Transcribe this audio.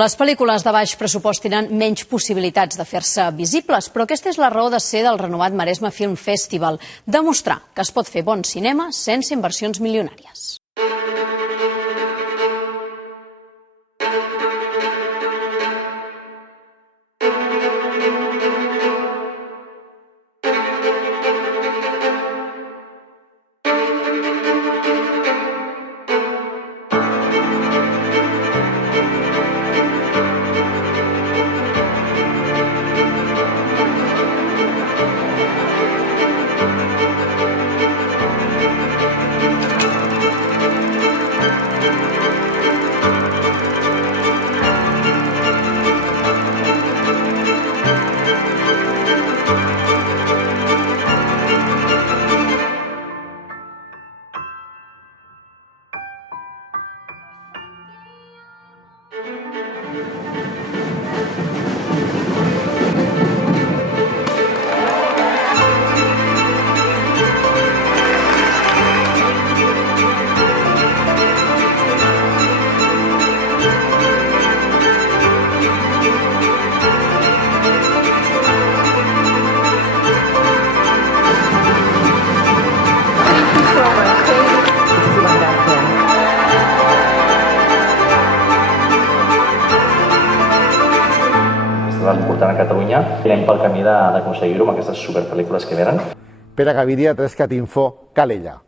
Les pel·lícules de baix pressupost tenen menys possibilitats de fer-se visibles, però aquesta és la raó de ser del renovat Maresme Film Festival, demostrar que es pot fer bon cinema sense inversions milionàries. Important a Catalunya. Anem pel camí d'aconseguir-ho amb aquestes superpel·lícules que venen. Pere Gaviria, 3CAT Info, Calella.